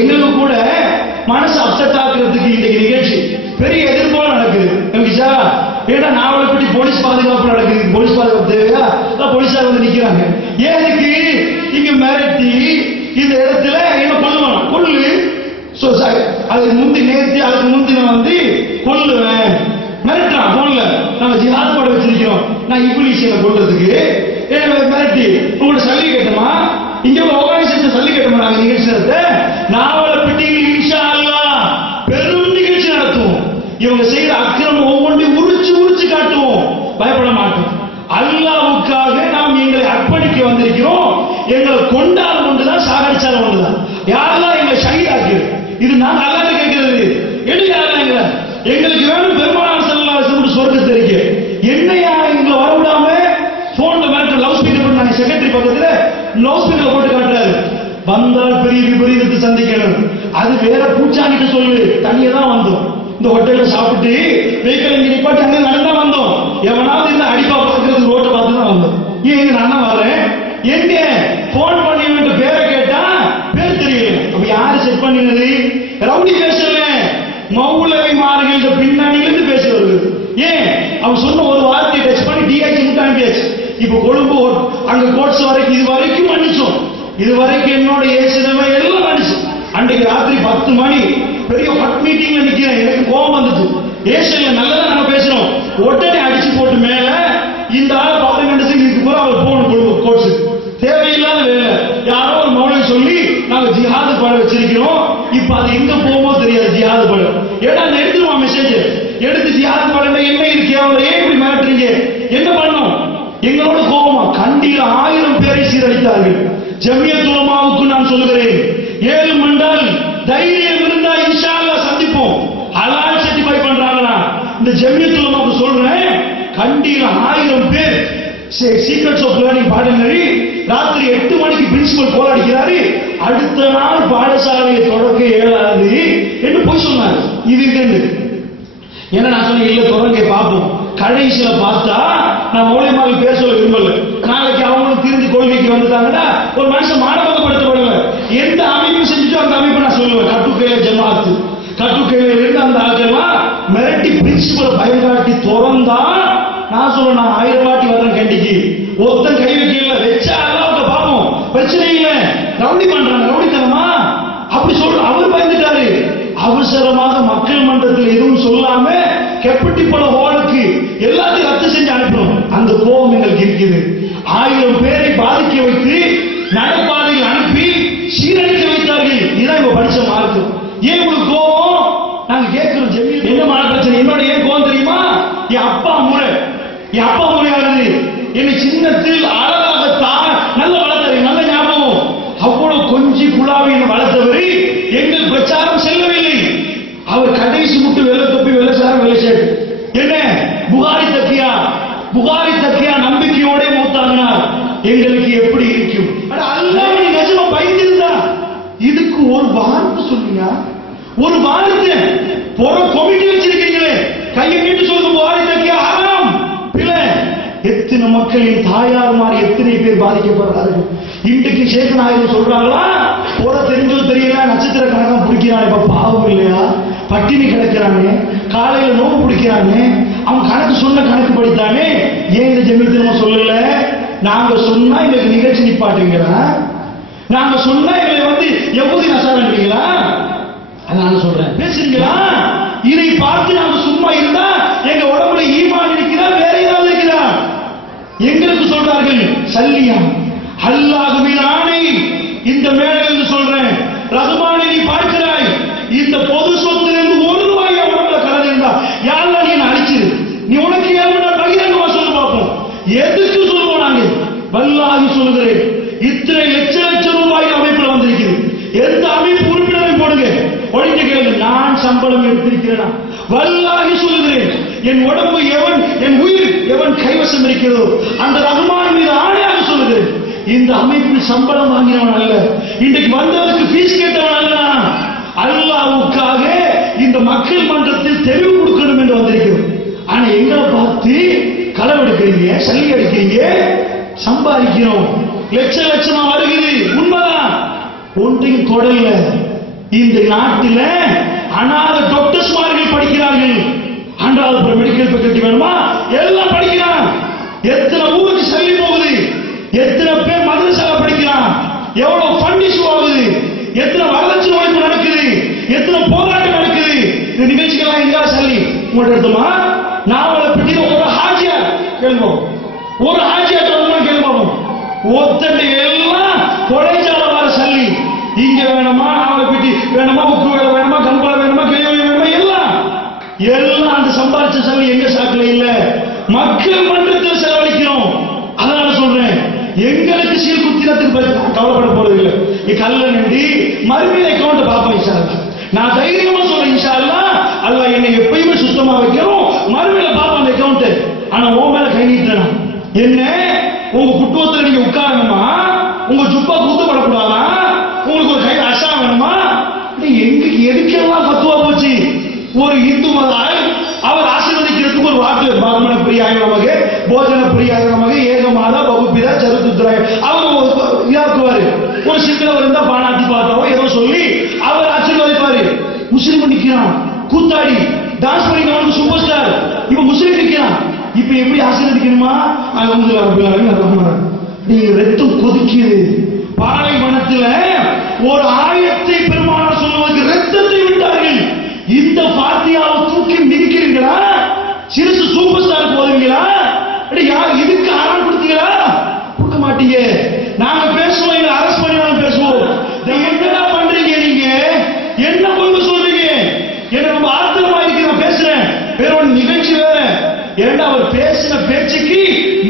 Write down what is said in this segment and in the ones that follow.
எங்களுக்கு கூட மனசு அப்செட் ஆக்குறதுக்கு இன்னைக்கு நிகழ்ச்சி பெரிய எதிர்ப்பாக நடக்குது. நம்பிச்சா ஏன்னா நாவலப்பட்டி போலீஸ் பாதுகாப்பு நடக்குது? போலீஸ் பாதுகாப்பு தேவையா? போலீஸார் வந்து நிக்கிறாங்க. எனக்கு இங்க மிரட்டி இந்த இடத்துல என்ன பண்ணுவான் கொள்ளு சோ அதுக்கு முந்தி நேர்த்தி அதுக்கு முந்தின வந்து கொல்லுவேன். மிரட்டுறான் போன்ல நம்ம ஜிஹாத் போட வச்சிருக்கிறோம். நான் இங்கிலீஷ் கொள்றதுக்கு மிரட்டி. உங்களோட சல்லி கேட்டோமா? இங்க கேட்க மாட்டாங்க கேட்டமா நாங்க நிகழ்ச்சி நடத்த நாவலப்பட்டி இன்ஷா அல்லாஹ் பெரும் நிகழ்ச்சி நடத்துவோம். இவங்க செய்யற அக்கிரமம் ஒவ்வொன்றையும் உரிச்சு உரிச்சு காட்டுவோம். பயப்பட மாட்டோம். அல்லாவுக்காக நாம் எங்களை அர்ப்பணிக்க வந்திருக்கிறோம். எங்களை கொண்டாடும் ஒன்றுதான் சாகடிச்சாலும் ஒன்றுதான். யாரெல்லாம் எங்களை ஷஹீதாக்கு இது நான் நல்லா கேட்கிறது. எடு யாரெல்லாம் எங்களை? எங்களுக்கு வேணும் பெருமானார் செல்லலாம் சொல்லி சொர்க்கத்தை இருக்கு யாரை எங்களை வரவிடாம போன்ல மேட்டர் லவ் ஸ்பீக்கர் பண்ணாங்க செக்ரட்டரி பக்கத்துல லவ் வந்தால் பெரிய விபரீதத்தை சந்திக்கணும். அது வேற பூச்சாங்கிட்ட சொல்லு. தனியா தான் வந்தோம். இந்த ஹோட்டல்ல சாப்பிட்டு வெஹிக்கிள் இங்க நிப்பாட்டி அங்க நடந்தா வந்தோம். எவனாவது இந்த அடிப்பா பார்க்கறது ரோட்டை பார்த்து தான் வந்தோம். ஏன் இங்க நான் வரேன் வர்றேன்? எங்க? போன் பண்ணி பேரை கேட்டா பேர் தெரியல. அப்ப யாரு செட் பண்ணினது? ரவுடி பேசுறேன். மௌலவி மார்கள பின்னணியிலிருந்து பேசி வருது ஏன்? அவன் சொன்ன ஒரு வார்த்தையை டச் பண்ணி டிஹெச் மட்டும் அனுப்பியாச்சு இப்ப கொழும்பு அங்க கோட்ஸ் வரைக்கும் இது வரைக்கும் மன்னிச்சோம். இதுவரைக்கும் என்னோட ஏசினமே எல்லாம் மனுஷன் அன்றைக்கு ராத்திரி பத்து மணி பெரிய ஹட் மீட்டிங்ல நிக்கிறேன். எனக்கு கோபம் வந்துச்சு. ஏசியன்ல நல்லதா நாங்க பேசுறோம். உடனே அடிச்சு போட்டு மேல இந்த ஆள் பாருங்க இதுக்கு பூரா அவர் போன் கொடுக்கும் கோட்ஸ் தேவையில்லாத வேலை. யாரோ ஒரு மௌனம் சொல்லி நாங்க ஜிஹாது பாட வச்சிருக்கிறோம். இப்ப அது எங்க போகுமோ தெரியாது ஜிஹாது பழம் ஏன்னா அதை எடுத்துருவான் மெசேஜ் எடுத்து ஜிஹாது பழம் என்ன இருக்கு? அவங்களை ஏன் இப்படி மாட்டுறீங்க என்ன பண்ணோம் எங்களோட கோபமா? கண்டியில் ஆயிரம் பேரை சீரழித்தார்கள். ஜமியத்துலமாவுக்கு நான் சொல்லுகிறேன். ஏழு மண்டல் தைரியம் இருந்தா இன்ஷா சந்திப்போம். ஹலால் சர்டிஃபை பண்றாங்களா? இந்த ஜமியத்துலமாவுக்கு சொல்றேன். கண்டியில் ஆயிரம் பேர் சீக்ரெட்ஸ் ஆஃப் லேர்னிங் பாடநெறி ராத்திரி எட்டு மணிக்கு பிரின்சிபல் போராடுகிறாரு. அடுத்த நாள் பாடசாலையை தொடக்க இயலாது என்று போய் சொன்னார். இது இது நான் சொன்னேன் இல்ல தொடங்க பார்ப்போம். கடைசியில பார்த்தா நான் மௌலியமாக பேச விரும்பல. நாளைக்கு அவங்களும் திருந்தி கொள்கைக்கு வந்துட்டாங்கன்னா ஒரு மனுஷன் மானபகப்படுத்தப்படல எந்த அமைப்பு செஞ்சுட்டோ அந்த அமைப்பு நான் சொல்லுவேன். கட்டுக்கையில ஜமாத்து. கட்டுக்கையில இருந்து அந்த ஆட்கள்லாம் மிரட்டி பிரின்சிபலை பயன்பாட்டி திறந்தா நான் சொல்ல நான் ஆயிரம் வாட்டி வரேன் கண்டிக்கு. ஒருத்தன் கை வைக்கல வச்சா அல்லாவுக்கு பார்ப்போம். பிரச்சனை இல்லை. ரவுடி பண்றாங்க ரவுடித்தனமா? அப்படி சொல்ற அவர் பயந்துட்டாரு. அவசரமாக மக்கள் மன்றத்தில் எதுவும் சொல்லாம கெப்பட்டி பல ஹோலுக்கு எல்லாத்தையும் ரத்து செஞ்சு அனுப்பணும் அந்த கோபம் எங்களுக்கு இருக்குது. ஆயிரம் பேரை பாதிக்க வைத்து நடைபாதையில் அனுப்பி சீரழிக்க வைத்தார்கள். இதான் இவங்க படிச்ச மார்க்கம். ஏன் உங்களுக்கு கோபம்? நாங்க கேட்கிறோம் ஜெமீல். என்ன மான பிரச்சனை? என்னோட ஏன் கோபம் தெரியுமா? என் அப்பா முறை. என் அப்பா முறையானது என்னை சின்னத்தில் அழகாக தா நல்ல வளர்த்தாரு நல்ல ஞாபகம் அவ்வளவு கொஞ்சி குழாவி என்னை வளர்த்தவரை எங்கள் பிரச்சாரம் செல்லவில்லை அவர் கடைசி முட்டு வெள்ள தொப்பி வெள்ளச்சாரம் வெள்ளச்சேட்டு என்ன புகாரி தக்கியா? புகாரி தக்கியா நம்பிக்கையோட மூத்தாங்கன்னா எங்களுக்கு எப்படி இருக்கும்? அட நிஜமா பயந்திருந்தா. இதுக்கு ஒரு வார்த்தை சொல்லியா ஒரு வார்த்தை போற கொமிட்டி வச்சிருக்கீங்களே. கையை நீட்டு சொல்லுங்க புகாரி தக்கியா ஆறாம் பிள்ளை எத்தனை மக்களின் தாயார் மாதிரி எத்தனை பேர் பாதிக்கப்படுறார்கள் இன்றைக்கு சேக நாயகர் சொல்றாங்களா? போற தெரிஞ்சோ தெரியல நட்சத்திர கணக்கம் பிடிக்கிறான் இப்ப பாவம் இல்லையா? பட்டினி கிடக்கிறானே காலையில நோவு பிடிக்கிறானே அவன் கணக்கு சொன்ன கணக்கு படித்தானே ஏன் இந்த ஜெமித் நம்ம சொல்லல? நாங்க சொன்னா எங்களுக்கு நிகழ்ச்சி நிப்பாட்டுங்கிறா? நாங்க சொன்னா எங்களை வந்து எப்போது நசாரன்றீங்களா அதான் நான் சொல்றேன். பேசுறீங்களா? இதை பார்த்து நாங்க சும்மா இருந்தா எங்க உடம்புல ஈமான் இருக்கிறா வேற ஏதாவது இருக்கிறா? எங்களுக்கு சொல்றார்கள் சல்லியம் அல்லாஹுவின் ஆணை இந்த மேடையில் சொல்றேன். ரகுமானை நீ பார்க்கிறாய். இந்த பொது சொத்திலிருந்து ஒரு ரூபாய் என் உடம்புல கலந்து இருந்தா யாரெல்லாம் நீ என்னை அழிச்சிரு நீ உனக்கு ஏன் பகிரங்கமா சொல்லு பார்ப்போம் எதுக்கு சொல்லுவோம் நாங்க வல்லாகி சொல்லுகிறேன். இத்தனை லட்ச லட்சம் ரூபாய் அமைப்புல வந்திருக்கிறது எந்த அமைப்பு உறுப்பினரை போடுங்க. ஒழிஞ்ச கேளுங்க நான் சம்பளம் எடுத்திருக்கிறேனா? வல்லாகி சொல்லுகிறேன். என் உடம்பு எவன் என் உயிர் எவன் கைவசம் இருக்கிறதோ அந்த ரகுமான் மீது ஆணையாக சொல்லுகிறேன். இந்த அமைப்பில் சம்பளம் வாங்கினவன் அல்ல. இன்றைக்கு வந்தவனுக்கு ஃபீஸ் கேட்டவன் அல்ல அல்லாவுக்காக இந்த மக்கள் மன்றத்தில் தெளிவு கொடுக்கணும் என்று வந்திருக்கிறோம். ஆனா எங்களை பார்த்து களவெடுக்கிறீங்க சல்லி அடிக்கிறீங்க சம்பாதிக்கிறோம். லட்ச லட்சமா வருகிறது. உண்மைதான். ஒன்றையும் தொடல இந்த நாட்டில அனாத டாக்டர்ஸ்மார்கள் படிக்கிறார்கள். அன்றாவது மெடிக்கல் ஃபேக்கல்டி வேணுமா? எல்லாம் படிக்கிறான். எத்தனை ஊருக்கு சொல்லி போகுது? எத்தனை பேர் மதரசால படிக்கிறான்? எவ்வளவு ஃபண்ட் இஷ்யூ ஆகுது எத்தனை வளர்ச்சி ஒழிப்பு நடக்குது? எத்தனை போராட்டம் நடக்குது? இந்த நிகழ்ச்சிகள்லாம் எங்க சொல்லி? உங்கள்ட்ட எடுத்தோமா? நான் பெட்டி ஒரு ஹாஜியா கேள்வோம் ஒரு ஹாஜியா சொல்லணும் கேள்வோம் ஒத்தண்டை எல்லாம் கொடைச்சால வர சொல்லி இங்க வேணுமா நாவல பெட்டி வேணுமா புக்கு வேலை வேணுமா கண்பால வேணுமா கிளியோலி வேணுமா எல்லாம். எல்லாம் அந்த சம்பாதிச்ச சொல்லி எங்க சாக்குல இல்ல. மக்கள் மன்றத்தில் செலவழிக்கிறோம். அதனால சொல்றேன். எங்களுக்கு சீல் கவலைப்பட போறது இல்லை நீ கல்ல நின்றி மறுபடியும் அக்கௌண்ட் பார்ப்போம் இன்ஷா நான் தைரியமா சொல்றேன் இன்ஷா அல்லாஹ் அல்லாஹ் என்னை எப்பயுமே சுத்தமா வைக்கிறோம். மறுபடியும் பார்ப்போம் அந்த அக்கௌண்ட் ஆனா உன் மேல கை நீட்டுறேன் என்ன? உங்க குட்டுவத்துல நீங்க உட்காரணுமா? உங்க ஜுப்பா குத்துப்படக்கூடாதா உங்களுக்கு ஒரு கையில் அஷா வேணுமா? இது எங்க எதுக்கெல்லாம் பத்துவா போச்சு? ஒரு இந்து மத அவர் ஆசீர்வதிக்கிறதுக்கு ஒரு வாக்கு பாரமண பிரியாய நமக்கு போஜன பிரியாய நமக்கு ஏகமாதா பகுப்பிதா சருத்துத்துறை அவங்க இதாக்குவாரு. ஒரு சிங்களவர் இருந்தா பானாத்தி பார்த்தாவோ ஏதோ சொல்லி அவர் ஆசீர்வதிப்பாரு. முஸ்லீம் நிக்கிறான். கூத்தாடி டான்ஸ் பண்ணிக்கிறவனுக்கு சூப்பர் ஸ்டார் இவன் முஸ்லீம் நிக்கிறான். இப்ப எப்படி ஆசீர்வதிக்கணுமா? அது வந்து ரஹ்மான் நீங்க ரத்தம் கொதிக்குது. பாலைவனத்துல ஒரு ஆயத்தை பெருமானார் சொல்லுவதற்கு ரத்தத்தை விட்டார்கள் இந்த பாத்தியாவை தூக்கி மிதிக்கிறீங்களா சிறுசு சூப்பர் ஸ்டார் போதுங்களா அட யார் இதுக்கு ஆரம் கொடுத்தீங்களா கொடுக்க மாட்டீங்க நாங்க பேசுவோம் இல்ல அரசு பண்ணினாலும் பேசுவோம் இதை என்னடா பண்றீங்க நீங்க என்ன கொண்டு சொல்றீங்க என்ன ரொம்ப ஆத்திரமா இருக்கு நான் பேசுறேன் வேற ஒரு நிகழ்ச்சி வேற ஏன்டா அவர் பேசின பேச்சுக்கு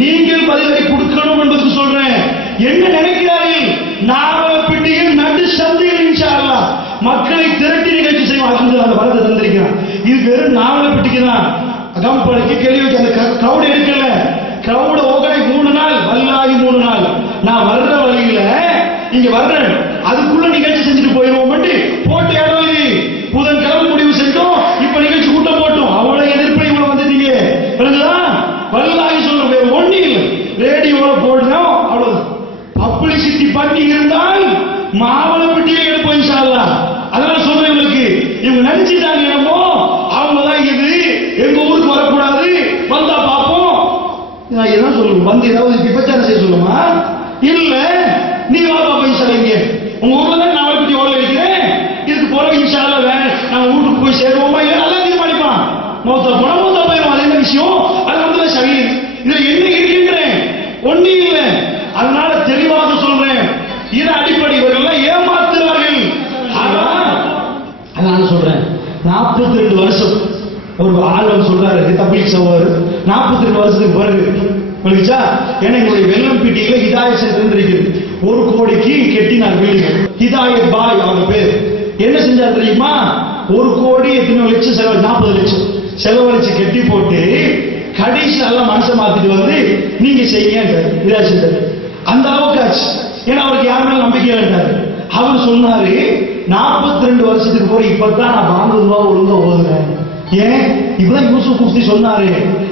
நீங்கள் பதிலடி கொடுக்கணும் என்பதுக்கு சொல்றேன் என்ன நினைக்கிறார்கள் நாவலப்பிட்டியில் நடு சந்தையில் இன்ஷா அல்லாஹ் மக்களை திரட்டி நிகழ்ச்சி செய்வோம் அது அந்த வரத்தை தந்திருக்கிறான் இது வெறும் நாவலப்பிட்டிக்கு தான் கம்பளுக்கு கேள்வி வச்சு அந்த கிரௌட் இருக்குல்ல கிரௌட் ஓகனை மூணு நாள் வல்லாகி மூணு நாள். நான் வர்ற வழியில இங்க வர்றேன். அதுக்குள்ள நிகழ்ச்சி செஞ்சுட்டு போயிருவோம் போட்டு இடம் இது புதன் கிழமை முடிவு செஞ்சோம் இப்ப நிகழ்ச்சி கூட்டம் போட்டோம் அவ்வளவு எதிர்ப்பு இவ்வளவு வந்துட்டீங்க புரிஞ்சுதா வல்லாகி சொல்றோம் வேற ஒண்ணு இல்லை ரேடியோல போடுறோம் அவ்வளவுதான் பப்ளிசிட்டி பண்ணி இருந்தால் மாவளப்பட்டியை எடுப்போம் இன்ஷா அல்லாஹ் அதனால சொல்றேன் உங்களுக்கு இவங்க நினைச்சிட்டாங்க என்னமோ அவங்க தான் இது எங்க ஊருக்கு வரக்கூடாது வந்தா பார்ப்போம் நான் என்ன சொல்லணும் வந்து ஏதாவது விபச்சாரம் செய்ய சொல்லுமா? இல்ல நீ வாப்பா போய் சொல்லுங்க. உங்க ஊர்ல தான் நான் பத்தி ஓட வைக்கிறேன். இதுக்கு போற விஷயம் வேற நம்ம வீட்டுக்கு போய் சேருவோமா? இல்ல நல்லா தீர்மானிப்பான். மௌத்த போனா மௌத்த போயிடும் அது என்ன விஷயம்? அது வந்து சரி இதுல என்ன இருக்கின்றேன் ஒண்ணு இல்லை. அதனால தெளிவாக சொல்றேன். இது அடிப்படை இவர்கள் ஏமாத்துறார்கள் அதான் அதனால சொல்றேன். நாற்பத்தி ரெண்டு வருஷம் ஒரு ஆளுநர் சொல்றாரு தபிக் சகோதரர். நாற்பத்தி ரெண்டு வருஷத்துக்கு பிறகு புரியுச்சா ஏன்னா எங்களுடைய வெள்ளம் பீட்டியில ஹிதாயத் சென்டர் ஒரு கோடிக்கு கெட்டினார் வீடு ஹிதாயத் பாய் அவங்க பேர். என்ன செஞ்சார் தெரியுமா? ஒரு கோடி எத்தனை லட்சம் செலவு நாற்பது லட்சம் செலவழிச்சு கெட்டி போட்டு கடைசி நல்லா மனசை மாத்திட்டு வந்து நீங்க செய்யுங்க ஹிதாயத் செஞ்சாரு அந்த அளவுக்கு ஆச்சு. ஏன்னா அவருக்கு யார் மேல நம்பிக்கை வேண்டாரு அவர் சொன்னாரு நாற்பத்தி ரெண்டு வருஷத்துக்கு போய் இப்பதான் நான் பாங்குவா ஒழுங்கா ஓதுறேன். ஏன்? இப்பதான் யூசுப் குப்தி சொன்னாரு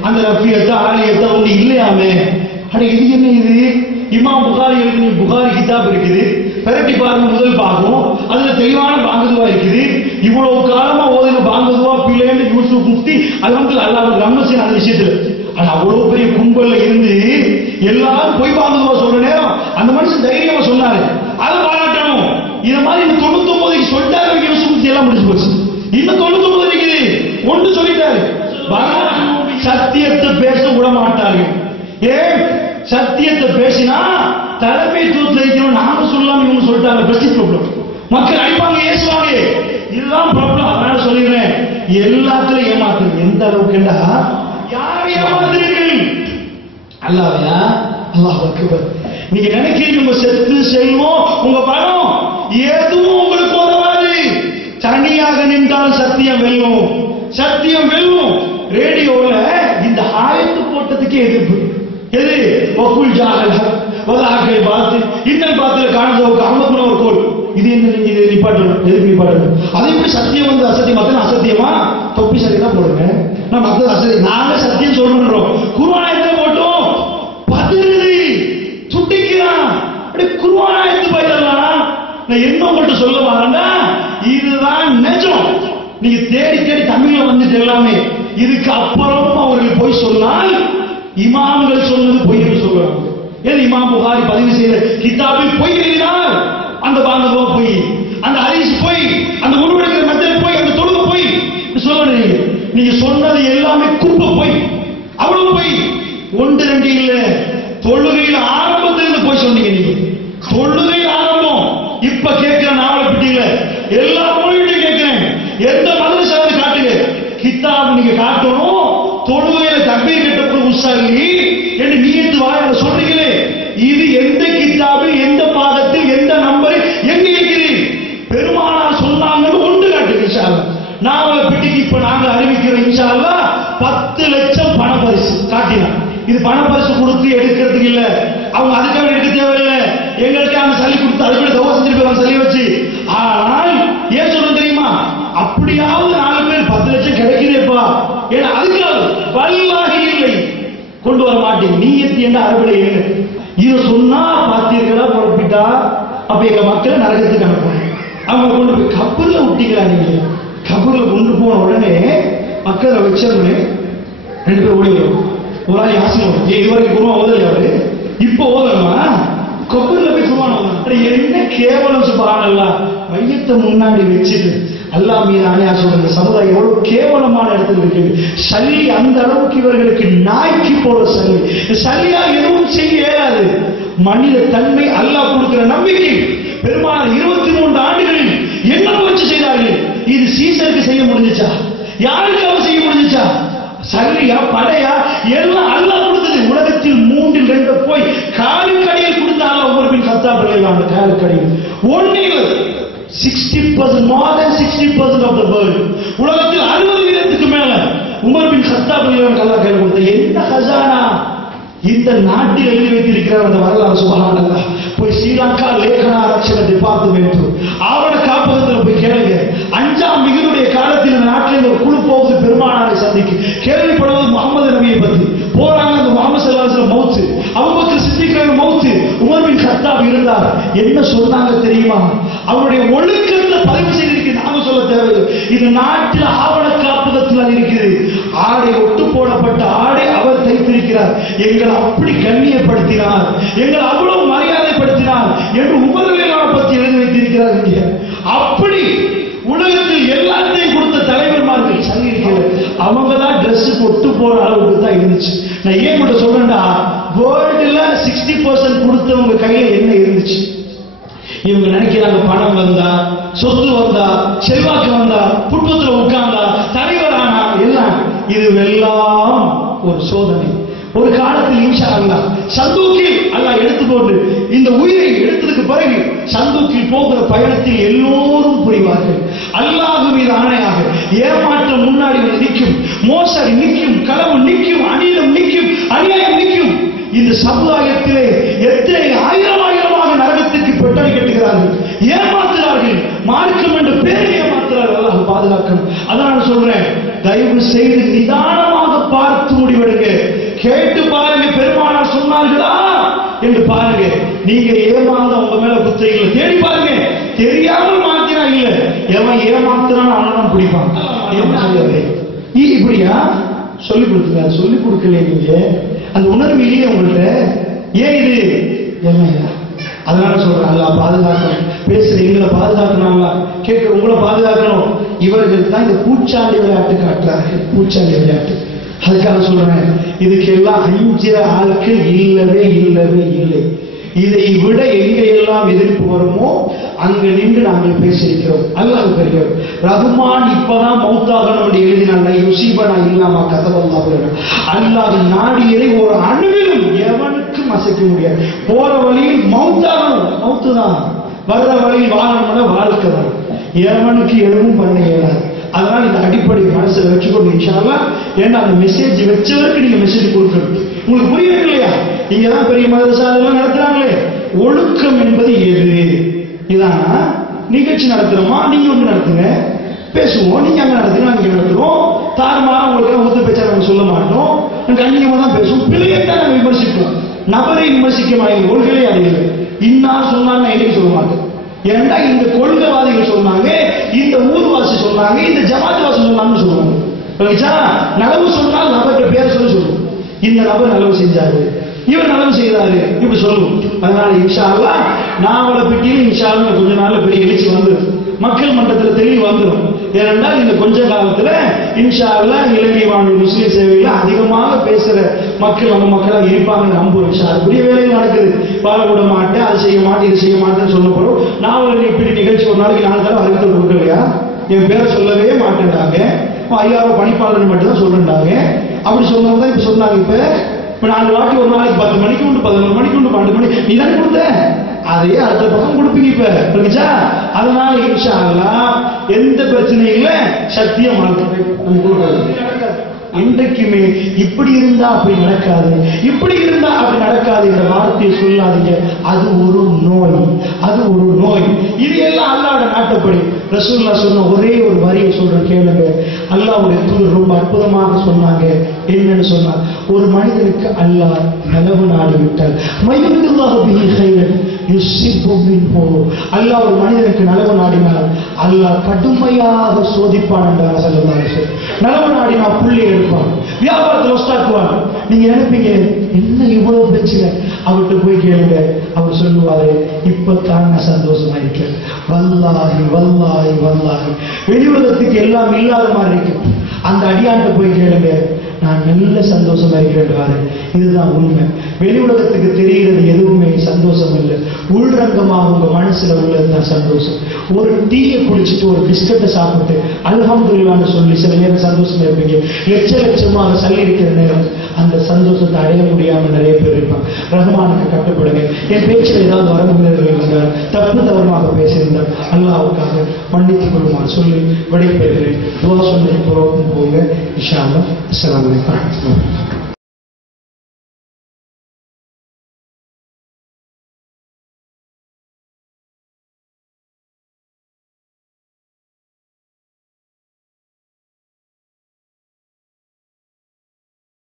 அந்த ரஃபியத்தை ஆலியத்தை ஒண்ணு இல்லையாமே அட இது என்ன இது? இமாம் புகாரி இருக்கு புகாரி கிதாப் இருக்குது. பெரட்டி பாருங்க முதல் பாகம். அதுல தெளிவான பாங்குதுவா இருக்குது. இவ்வளவு காலமா ஓதின பாங்குதுவா பிள்ளைன்னு யூசுப் முஃப்தி அது வந்து அல்லாஹ் ரம்மசின் அந்த விஷயத்துல. ஆனா அவ்வளவு பெரிய கும்பல்ல இருந்து எல்லாரும் பொய் பாங்குதுவா சொல்ற நேரம் அந்த மனுஷன் தைரியமா சொன்னாரு. அதை பாராட்டணும். இந்த மாதிரி இந்த தொண்ணூத்தி ஒன்பதுக்கு சொல்லிட்டாரு யூசுப் முஃப்தி எல்லாம் முடிஞ்சு போச்சு. இன்னும் தொண்ணூத்தி ஒன்பது ஒன்று சொல்லிட்டாரு. சத்தியத்தை பேச விட மாட்டார்கள் ஏன்? சத்தியத்தை பேசினா தலைமை தூத்துல இருக்கிறோம் நாம சொல்லாம இவங்க சொல்லிட்டாங்க. பிரஸ்டி ப்ராப்ளம் மக்கள் அடிப்பாங்க ஏசுவாங்க. இதுதான் ப்ராப்ளம் அதனால சொல்லிடுறேன். எல்லாத்துலயும் ஏமாத்துங்க எந்த அளவுக்குண்டா யாரை ஏமாத்துறீர்கள்? அல்லாவையா அல்லாஹ் அக்பர். நீங்க நினைக்கிறீங்க உங்க செத்து செல்வம் உங்க பணம் எதுவும் உங்களுக்கு உதவாது தனியாக நின்றால் சத்தியம் வெல்லும் சத்தியம் வெல்லும். ரேடியோல இந்த ஆயத்து போட்டதுக்கே எதிர்ப்பு. எது? வகுல் ஜாகல். வதாக்களை பார்த்து இன்னல் பார்த்து காணதோக்கு அமர்ந்த ஒரு கோல். இது என்ன நீங்க இதை நிப்பாட்டணும் எதிர்ப்பு நிப்பாட்டணும் அதே மாதிரி சத்தியம் வந்து அசத்தியம் மத்த அசத்தியமா? தொப்பி சரி தான் போடுங்க. நான் மத்த அசத்தியம் நாங்க சத்தியம் சொல்லணுன்றோம். குருவாயத்தை போட்டோம். பதிரி துட்டிக்கிறான் அப்படி குருவாயத்து போயிடலாம் நான் என்ன உங்கள்கிட்ட சொல்ல வரேன்னா இது நீங்க தேடி தேடி தமிழ்ல வந்துட்டு எல்லாமே இதுக்கு அப்புறம் அவர்கள் போய் சொன்னால் இமாம்கள் சொன்னது பொய் என்று சொல்லுவாங்க. ஏன் இமாம் புகாரி பதிவு செய்த கிதாபில் பொய் எழுதினால் அந்த பாந்தவோ பொய் அந்த ஹரிஸ் பொய் அந்த உருவெடுக்கிற மெத்தட் பொய் அந்த தொழுக பொய். சொல்லுங்க நீங்க. சொன்னது எல்லாமே குப்பை பொய் அவ்வளவு பொய். ஒன்று ரெண்டு இல்ல தொழுகையில் ஆரம்பத்திலிருந்து போய் சொன்னீங்க நீங்க. தொழுகையில் ஆரம்பம் இப்ப கேட்கிற நாவல பெட்டியில எல்லா மொழியிலையும் எந்த மதரசாவது காட்டுங்க? கித்தாப் நீங்க காட்டணும். தொழுகையில தப்பீர் கட்டப்படும் உஷாலி என்று நீத்து வாயில சொல்றீங்களே? இது எந்த கித்தாபில் எந்த பாதத்தில் எந்த நம்பர் எங்க இருக்கிறீர் பெருமானார் சொன்னாங்கன்னு ஒன்று காட்டுங்க இன்ஷா அல்லாஹ். பிடிக்கு இப்ப நாங்க அறிவிக்கிறோம் இன்ஷா பத்து லட்சம் பண பரிசு காட்டினான் இது பண பரிசு கொடுத்து எடுக்கிறதுக்கு இல்ல. அவங்க அதுக்காக எடுக்க தேவையில்லை. எங்களுக்கு அவங்க சளி கொடுத்து அதுக்கு தோசை செஞ்சிருப்பாங்க சளி வச்சு. ஆனால் ஏன் சொல்ல அப்படியாவது நாலு பேர் பத்து லட்சம் கிடைக்கிறேப்பா ஏன்னா அதுக்காக வல்லாகி இல்லை. கொண்டு வர மாட்டேன். நீயத்து என்ன அறுவடை இல்லை இதை சொன்னா பார்த்தீர்களா புறப்பிட்டா? அப்ப எங்க மக்கள் நரகத்துக்கு அனுப்பணும் அவங்க கொண்டு போய் கப்பல்ல விட்டீங்களா நீங்க கப்பல்ல கொண்டு போன உடனே மக்களை வச்சோடனே ரெண்டு பேர் ஓடி ஒரு ஆள் யாசின் வரும் ஏன் இதுவரைக்கும் குருவான் ஓதல அவரு? இப்போ ஓதலாமா கொப்பர்ல போய் குருவான் ஓதலாம் என்ன கேவலம் சுபானல்ல மையத்தை முன்னாடி வச்சுட்டு அல்லாஹ் மீதானே சொல்ற சமுதாயம் எவ்வளவு கேவலமான இடத்துல இருக்குது. சளி அந்த அளவுக்கு இவர்களுக்கு நாய்க்கு போற சளி. சளியா எதுவும் செய்ய இயலாது. மனித தன்மை அல்லாஹ் கொடுக்கிற நம்பிக்கை. பெருமாள் இருபத்தி மூன்று ஆண்டுகளில் என்ன வச்சு செய்தார்கள்? இது சீசருக்கு செய்ய முடிஞ்சுச்சா? யாருக்காவது செய்ய முடிஞ்சுச்சா? சல்லியா படையா? எல்லாம் அல்லாஹ் கொடுத்தது. உலகத்தில் மூன்றில் ரெண்டு போய் காலுக்கடியில் கொடுத்த அல்லாஹ் ஒவ்வொரு பின் கத்தாப் ரலியல்லாஹு காலு கடையில். ஒன்னில் sixty percent mark then percent of the world உலகத்தில் அறுபது வீதத்துக்கு மேல உமர் பின் கத்தாப் ரலியல்லாஹு அல்லாஹ் கையில் கொடுத்த எந்த ஹசானா இந்த நாட்டில் எழுதி வைத்திருக்கிறார் அந்த வரலாறு சுபஹானல்லாஹ். போய் ஸ்ரீலங்கா லேகனா ஆரட்சண டிபார்ட்மெண்ட் ஆவண காப்பகத்தில் போய் கேளுங்க. அஞ்சாம் மிகுனுடைய காலத்தில் நாட்டில் இந்த ஒரு குழு போகுது பெருமானாரை சந்திக்கு. கேள்விப்படுவது முகமது நபியை பத்தி போறாங்க அந்த முகமது சல்லாஹ் மௌத்து. அவங்க சித்திக்கிற மௌத்து. உமர் பின் கத்தாப் இருந்தார். என்ன சொன்னாங்க தெரியுமா? அவருடைய ஒழுக்க செய்திருக்கு நாம இது நாட்டில் ஆவண காப்பகத்தில் அது இருக்கிறது ஆடை ஒட்டு போடப்பட்ட ஆடை அவர் தைத்திருக்கிறார். எங்களை அப்படி கண்ணியப்படுத்தினார். எங்களை அவ்வளவு மரியாதைப்படுத்தினார் என்று உமர்வேலான பற்றி எழுதி வைத்திருக்கிறார் இங்கே அப்படி உலகத்தில் எல்லாத்தையும் கொடுத்த தலைவர்மார்கள் சொல்லி இருக்கிறார் அவங்க தான் ட்ரெஸ்ஸுக்கு ஒட்டு போற அளவுக்கு தான் இருந்துச்சு. நான் ஏன் கூட சொல்றேன்டா வேர்ல்டுல சிக்ஸ்டி பர்சன்ட் கொடுத்தவங்க கையில என்ன இருந்துச்சு? இவங்க நினைக்கிறாங்க பணம் வந்தா சொத்து வந்தா செல்வாக்கு வந்தா குடும்பத்துல உட்கார்ந்தா தலைவரானா எல்லாம் இது எல்லாம் ஒரு சோதனை. ஒரு காலத்தில் ஈஷா அல்லாஹ் சந்தூக்கில் அல்லாஹ் எடுத்து போட்டு இந்த உயிரை எடுத்ததுக்கு பிறகு சந்தூக்கில் போகிற பயணத்தில் எல்லோரும் புரிவார்கள். அல்லாஹ் மீது ஆணையாக ஏமாற்றம் முன்னாடி நிற்கும். மோசடி நிற்கும் களவு நிற்கும் அநீதம் நிற்கும் அநியாயம் நிற்கும். இந்த சமுதாயத்திலே எத்தனை ஆயிரம் ஆயிரமாக நரகத்திற்கு பெட்டனை கட்டுகிறார்கள். ஏன் மார்க்கம் என்ற பேரை மாத்திரம் அல்லாஹ் பாதுகாக்கணும். அதான் சொல்றேன் தயவு செய்து நிதானமாக பார்த்து முடிவெடுங்க. கேட்டு பாருங்க பெருமானார் சொன்னார்களா என்று பாருங்க. நீங்க ஏமாந்த உங்க மேல புத்தகங்களை தேடி பாருங்க. தெரியாமல் மாத்தினா இல்ல. எவன் ஏமாத்துறான் அவன் பிடிப்பான். என்ன சொல்றது? இப்படியா? சொல்லி கொடுத்துருக்காரு சொல்லி கொடுக்கல நீங்க. அந்த உணர்வு இல்லையே உங்கள்கிட்ட ஏன் இது? ஏமையா அதனால சொல்றேன் அல்லா பாதுகாக்கணும். பேசுற எங்களை பாதுகாக்கணும் கேட்கிற உங்களை பாதுகாக்கணும். இவர்கள் தான் இந்த பூச்சாண்டி விளையாட்டு காட்டுறார்கள் பூச்சாண்டி விளையாட்டு. அதுக்காக சொல்றேன் இதுக்கு எல்லாம் அஞ்சு ஆளுக்கு இல்லவே இல்லவே இல்லை. இதை விட எங்க எல்லாம் எதிர்ப்பு வருமோ அங்க நின்று நாங்கள் பேசியிருக்கிறோம். அல்லாஹ் பெரியவர் ரகுமான் இப்பதான் மௌத்தாகணும் என்று எழுதினாங்க யுசீபனா இல்லாம கதவல்லா அல்லாஹ் நாடியதை ஒரு அணுவிலும் எவனுக்கும் அசைக்க முடியாது போற வழியில் மௌத்தாகணும் மௌத்து தான் வர்ற வழியில் வாழணும்னா வாழ்க்கை தான் எவனுக்கு எதுவும் பண்ண இயலாது. அதனால இந்த அடிப்படை மனசுல வச்சுக்கொண்டு இன்ஷால்லா ஏன்னா அந்த மெசேஜ் வச்சவருக்கு நீங்க மெசேஜ் கொடுக்கணும். உங்களுக்கு புரியுது இல்லையா? நீங்க தான் பெரிய மதரசா அதெல்லாம் நடத்துறாங்களே. ஒழுக்கம் என்பது எது? இதான் நிகழ்ச்சி நடத்துறோமா? நீங்க ஒண்ணு நடத்துங்க. பேசுவோம். நீங்க அங்க நடத்துங்க நாங்க இங்க தாரமாக உங்களுக்கு ஒத்து பேச்சா நாங்க சொல்ல மாட்டோம். நாங்க கண்ணியமா தான் பேசுவோம். பிள்ளையை தான் நாங்க விமர்சிப்போம். நபரை விமர்சிக்க கொள்கையே அது இல்லை இன்னா சொன்னாங்க என்னைக்கு சொல்ல மாட்டேன் ஏன்டா இந்த கொள்கைவாதிகள் சொன்னாங்க இந்த ஊர்வாசி சொன்னாங்க சொன்னாங்க இந்த ஜமாத் வாசல் சொன்னாங்கன்னு சொல்லுவாங்க. நலவு சொன்னால் நபர்கிட்ட பேர் சொல்லி சொல்லுவோம். இந்த நபர் நலவு செஞ்சாரு. இவர் நலவு செய்தாரு. இப்படி சொல்லுவோம். அதனால இன்ஷா நான் அவரை பெட்டியில் இன்ஷா கொஞ்ச நாள்ல பெரிய எழுச்சி வந்துருக்கு மக்கள் மன்றத்தில் தெளிவு வந்துடும் ஏனென்றால் இந்த கொஞ்ச காலத்தில் இன்ஷா இலங்கை வானொலி முஸ்லீம் சேவையில் அதிகமாக பேசுகிற மக்கள் நம்ம மக்களாக இருப்பாங்கன்னு நம்புவோம் இன்ஷா அல்லாஹ். பெரிய நடக்குது. வாழ விட மாட்டேன் அது செய்ய மாட்டேன் இது செய்ய மாட்டேன்னு சொல்ல போறோம். நாவல் இப்படி நிகழ்ச்சி ஒரு நாளைக்கு நாலு தடவை அறிவித்து கொடுக்கலையா? என் பேரை சொல்லவே மாட்டேன்டாங்க. ஐயாயிரம் பணிப்பாளர் மட்டும் தான் சொல்றாங்க அப்படி சொன்னவங்க தான் இப்போ சொன்னாங்க இப்போ. இப்போ நாலு வாட்டி ஒரு நாளைக்கு பத்து மணிக்கு உண்டு பதினொரு மணிக்கு உண்டு பன்னெண்டு மணி. நீ தானே கொடுத்த? அதையே அடுத்த பக்கம் கொடுப்பீங்க இப்ப. புரிஞ்சா அதனால இன்ஷா எந்த பிரச்சனையில இல்ல சத்திய மார்க்கத்தை இன்றைக்குமே இப்படி இருந்தா அப்படி நடக்காது. இப்படி இருந்தா அப்படி நடக்காது இந்த வார்த்தையை சொல்லாதீங்க. அது ஒரு நோய். அது ஒரு நோய். இது எல்லாம் அல்லாஹ்வோட நாட்டப்படி. ரசூல்லா சொன்ன ஒரே ஒரு வரியை சொல்றேன் கேளுங்க. அல்லாவுடைய தூள் ரொம்ப அற்புதமாக சொன்னாங்க. என்னன்னு சொன்னார் ஒரு மனிதனுக்கு அல்லாஹ் நலவு நாடு விட்டார் மயுதுல்லாஹ் பிஹி அல்லாஹ் ஒரு மனிதனுக்கு நலவு நாடினால் அல்லாஹ் கடுமையாக சோதிப்பான் என்றார் ஸல்லல்லாஹு அலைஹி நலவு நாடினா புள்ளி எடுப்பான் வியாபாரத்தை ஒஸ்டாக்குவான் நீங்க நினைப்பீங்க என்ன இவ்வளவு பிரச்சனை? அவர்கிட்ட போய் கேளுங்க. அவர் சொல்லுவாரு இப்பத்தான் நான் சந்தோஷமா இருக்கேன் வல்லாஹி வல்லாஹி. வல்லாஹி வெளியுலகத்துக்கு எல்லாம் இல்லாத மாதிரி இருக்கு. அந்த அடியாண்ட போய் கேளுங்க. நான் நல்ல சந்தோஷமா இருக்கிறேன் இதுதான் உண்மை. வெளி உலகத்துக்கு தெரிகிறது எதுவுமே சந்தோஷம் இல்லை உள்ரங்கமாக உங்க மனசுல உள்ளதுதான் சந்தோஷம். ஒரு டீயை குடிச்சிட்டு ஒரு பிஸ்கட்டை சாப்பிட்டு அல்ஹம்துலில்லான்னு சொல்லி சில நேரம் சந்தோஷமா இருப்பீங்க. லட்ச லட்சமாக சல்லி இருக்கிற நேரம். அந்த சந்தோஷத்தை அடைய முடியாம நிறைய பேர் இருப்பாங்க. ரஹ்மானுக்கு கட்டுப்படுங்க. என் பேச்சில் ஏதாவது வரமுடியவர்கள் இருந்தால் தப்பு தவறுமாக பேசியிருந்தால் அல்லாவுக்காக மன்னித்துக் கொள்ளுமாறு சொல்லி விடைபெறுகிறேன். துவா சொல்லி புறவும் போங்க இஷா அல்லாஹ். அஸ்ஸலாமு